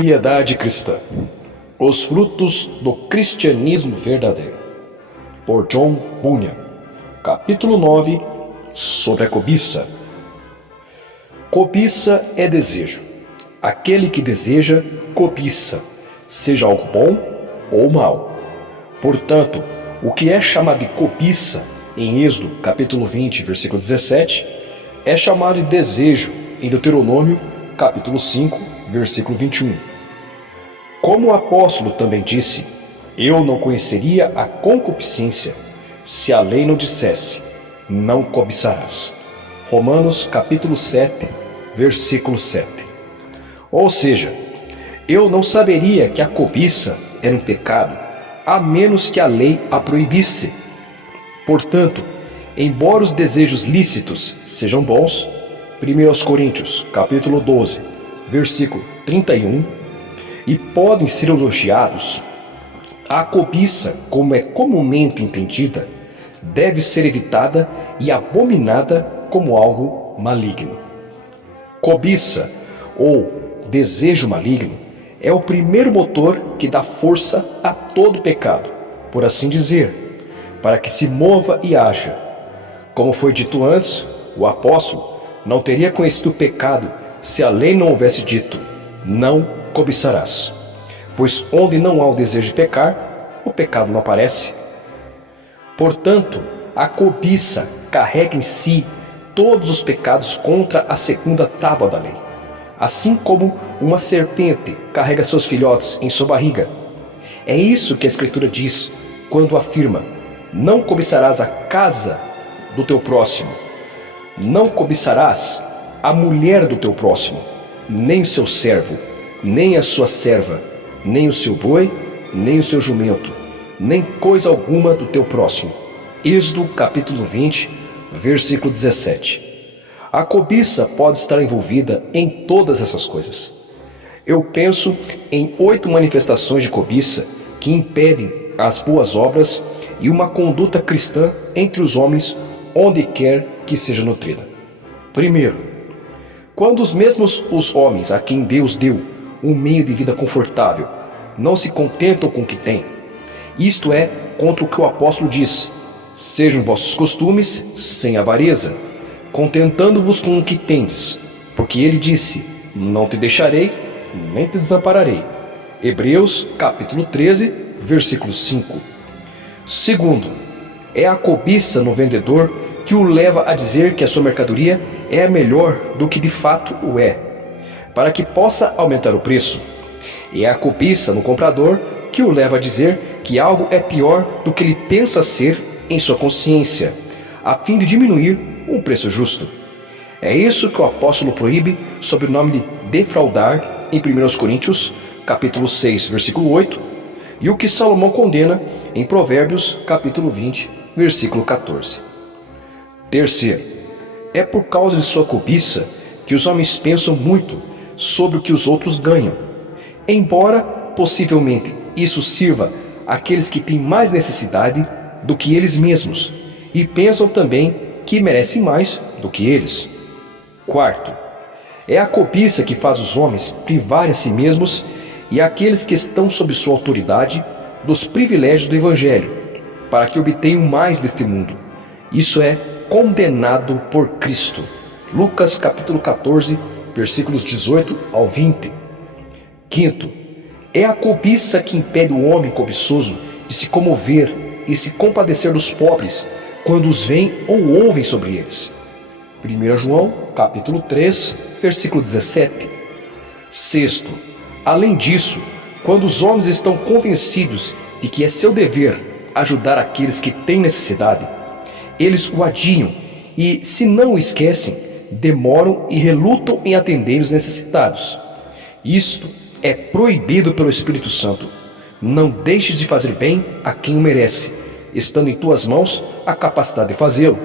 Piedade cristã. Os frutos do cristianismo verdadeiro. Por John Bunyan. Capítulo 9. Sobre a cobiça. Cobiça é desejo. Aquele que deseja, cobiça, seja algo bom ou mal. Portanto, o que é chamado de cobiça, em Êxodo, capítulo 20, versículo 17, é chamado de desejo, em Deuteronômio, capítulo 5, versículo 21. Como o apóstolo também disse, eu não conheceria a concupiscência se a lei não dissesse, não cobiçarás. Romanos, capítulo 7, versículo 7. Ou seja, eu não saberia que a cobiça era um pecado, a menos que a lei a proibisse. Portanto, embora os desejos lícitos sejam bons, 1 Coríntios, capítulo 12, versículo 31, e podem ser elogiados, a cobiça, como é comumente entendida, deve ser evitada e abominada como algo maligno. Cobiça, ou desejo maligno, é o primeiro motor que dá força a todo pecado, por assim dizer, para que se mova e haja. Como foi dito antes, o apóstolo não teria conhecido o pecado se a lei não houvesse dito, não cobiçarás. Pois onde não há o desejo de pecar, o pecado não aparece. Portanto, a cobiça carrega em si todos os pecados contra a segunda tábua da lei. Assim como uma serpente carrega seus filhotes em sua barriga. É isso que a Escritura diz quando afirma, não cobiçarás a casa do teu próximo, não cobiçarás a mulher do teu próximo, nem o seu servo, nem a sua serva, nem o seu boi, nem o seu jumento, nem coisa alguma do teu próximo. Êxodo capítulo 20, versículo 17. A cobiça pode estar envolvida em todas essas coisas. Eu penso em 8 manifestações de cobiça que impedem as boas obras e uma conduta cristã entre os homens onde quer que seja nutrida. Primeiro, quando os mesmos os homens a quem Deus deu um meio de vida confortável não se contentam com o que têm, isto é, contra o que o apóstolo diz, sejam vossos costumes sem avareza, contentando-vos com o que tens, porque ele disse, não te deixarei, nem te desampararei. Hebreus capítulo 13, versículo 5. Segundo, é a cobiça no vendedor que o leva a dizer que a sua mercadoria é melhor do que de fato o é, para que possa aumentar o preço. É a cobiça no comprador que o leva a dizer que algo é pior do que ele pensa ser em sua consciência, a fim de diminuir um preço justo. É isso que o apóstolo proíbe sob o nome de defraudar em 1 Coríntios, capítulo 6, versículo 8, e o que Salomão condena em Provérbios, capítulo 20, versículo 14. Terceiro, é por causa de sua cobiça que os homens pensam muito sobre o que os outros ganham, embora possivelmente isso sirva àqueles que têm mais necessidade do que eles mesmos, e pensam também que merecem mais do que eles. Quarto, é a cobiça que faz os homens privarem a si mesmos e aqueles que estão sob sua autoridade dos privilégios do Evangelho, para que obtenham mais deste mundo. Isso é condenado por Cristo. Lucas capítulo 14, versículos 18 ao 20. Quinto, é a cobiça que impede o homem cobiçoso de se comover e se compadecer dos pobres quando os veem ou ouvem sobre eles. 1 João, capítulo 3, versículo 17. Sexto, além disso, quando os homens estão convencidos de que é seu dever ajudar aqueles que têm necessidade, eles o adiam e, se não o esquecem, demoram e relutam em atender os necessitados. Isto é proibido pelo Espírito Santo. Não deixes de fazer bem a quem o merece, estando em tuas mãos a capacidade de fazê-lo.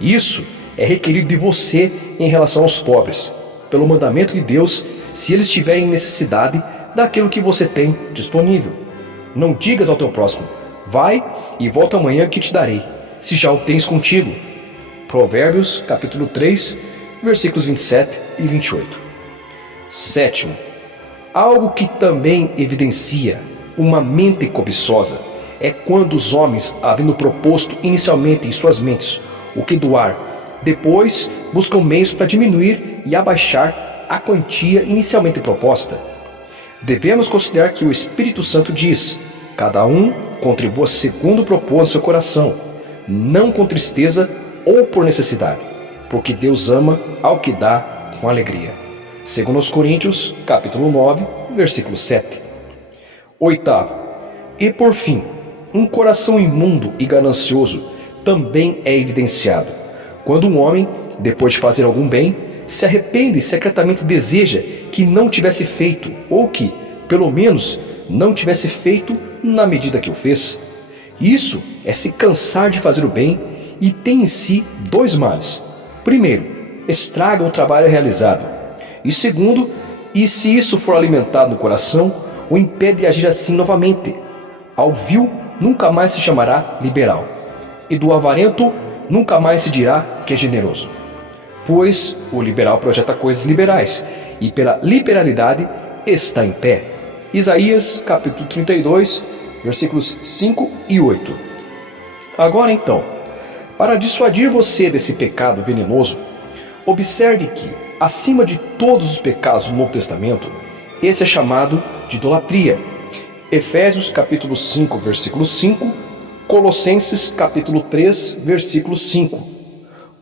Isso é requerido de você em relação aos pobres, pelo mandamento de Deus, se eles tiverem necessidade daquilo que você tem disponível. Não digas ao teu próximo, vai e volta amanhã que te darei, se já o tens contigo. Provérbios, capítulo 3, versículos 27 e 28. Sétimo, Algo que também evidencia uma mente cobiçosa é quando os homens, havendo proposto inicialmente em suas mentes o que doar, depois buscam meios para diminuir e abaixar a quantia inicialmente proposta. Devemos considerar que o Espírito Santo diz: cada um contribua segundo propôs seu coração, não com tristeza ou por necessidade, porque Deus ama ao que dá com alegria. Segundo aos Coríntios, capítulo 9, versículo 7. Oitavo, e por fim, um coração imundo e ganancioso também é evidenciado quando um homem, depois de fazer algum bem, se arrepende e secretamente deseja que não tivesse feito, ou que, pelo menos, não tivesse feito na medida que o fez. Isso é se cansar de fazer o bem e tem em si dois males. Primeiro, estraga o trabalho realizado. E segundo, e se isso for alimentado no coração, o impede de agir assim novamente. Ao vil nunca mais se chamará liberal, e do avarento nunca mais se dirá que é generoso. Pois o liberal projeta coisas liberais, e pela liberalidade está em pé. Isaías capítulo 32, versículos 5 e 8. Agora então, para dissuadir você desse pecado venenoso, observe que, acima de todos os pecados do Novo Testamento, esse é chamado de idolatria. Efésios capítulo 5, versículo 5, Colossenses capítulo 3, versículo 5.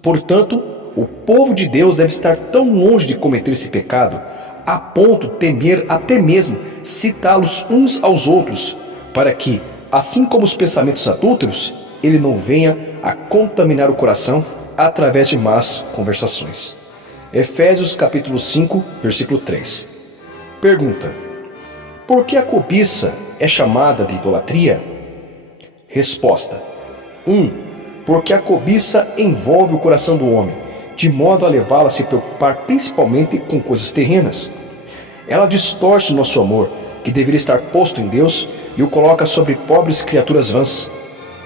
Portanto, o povo de Deus deve estar tão longe de cometer esse pecado, a ponto de temer até mesmo citá-los uns aos outros, para que, assim como os pensamentos adúlteros, ele não venha a contaminar o coração através de más conversações. Efésios capítulo 5, versículo 3. Pergunta: por que a cobiça é chamada de idolatria? Resposta: 1. Porque a cobiça envolve o coração do homem, de modo a levá-lo a se preocupar principalmente com coisas terrenas. Ela distorce o nosso amor, que deveria estar posto em Deus, e o coloca sobre pobres criaturas vãs.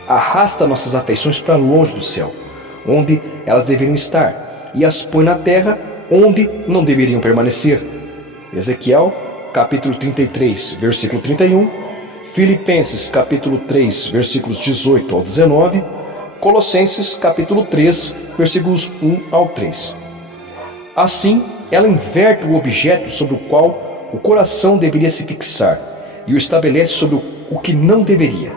Arrasta nossas afeições para longe do céu, onde elas deveriam estar, e as põe na terra, onde não deveriam permanecer. Ezequiel, capítulo 33, versículo 31, Filipenses, capítulo 3, versículos 18 ao 19, Colossenses, capítulo 3, versículos 1 ao 3. Assim, ela inverte o objeto sobre o qual o coração deveria se fixar e o estabelece sobre o que não deveria.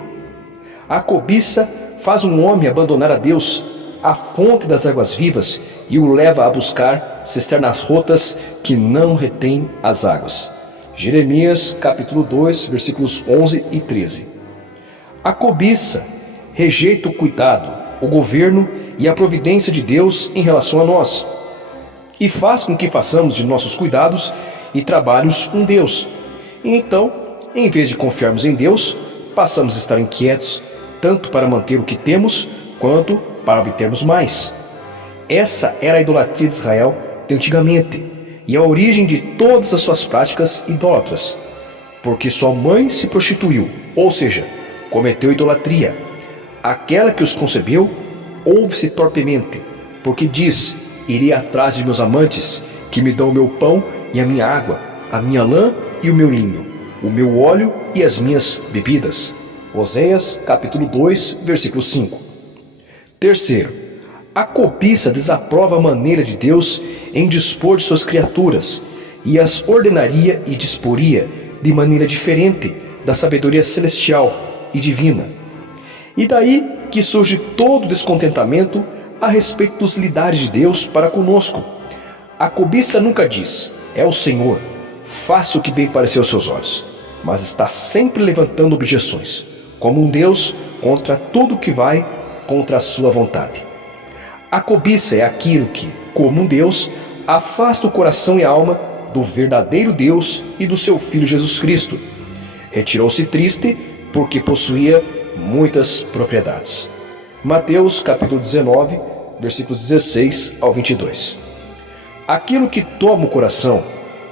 A cobiça faz um homem abandonar a Deus, a fonte das águas vivas, e o leva a buscar cisternas rotas que não retêm as águas. Jeremias, capítulo 2, versículos 11 e 13. A cobiça rejeita o cuidado, o governo e a providência de Deus em relação a nós, e faz com que façamos de nossos cuidados e trabalhos um Deus. E então, em vez de confiarmos em Deus, passamos a estar inquietos, tanto para manter o que temos, quanto para obtermos mais. Essa era a idolatria de Israel de antigamente, e a origem de todas as suas práticas idólatras, porque sua mãe se prostituiu, ou seja, cometeu idolatria. Aquela que os concebeu ouve-se torpemente, porque diz: irei atrás de meus amantes, que me dão o meu pão e a minha água, a minha lã e o meu linho, o meu óleo e as minhas bebidas. Oséias, capítulo 2, versículo 5. Terceiro, a cobiça desaprova a maneira de Deus em dispor de suas criaturas, e as ordenaria e disporia de maneira diferente da sabedoria celestial e divina. E daí que surge todo o descontentamento a respeito dos lidares de Deus para conosco. A cobiça nunca diz: é o Senhor, faça o que bem parecer aos seus olhos, mas está sempre levantando objeções, como um Deus contra tudo que vai contra a sua vontade. A cobiça é aquilo que, como um Deus, afasta o coração e a alma do verdadeiro Deus e do seu Filho Jesus Cristo. Retirou-se triste porque possuía muitas propriedades. Mateus capítulo 19, versículos 16 ao 22. Aquilo que toma o coração,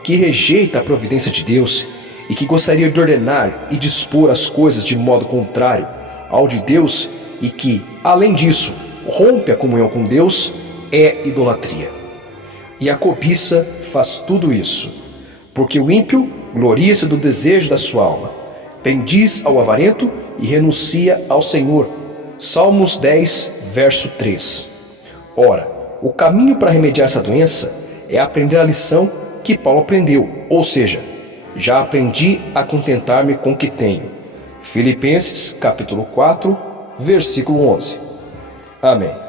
que rejeita a providência de Deus e que gostaria de ordenar e dispor as coisas de modo contrário ao de Deus e que, além disso, rompe a comunhão com Deus, é idolatria. E a cobiça faz tudo isso, porque o ímpio gloria-se do desejo da sua alma. Bendiz ao avarento e renuncia ao Senhor. Salmos 10, verso 3. Ora, o caminho para remediar essa doença é aprender a lição que Paulo aprendeu, ou seja, já aprendi a contentar-me com o que tenho. Filipenses, capítulo 4, versículo 11. Amém.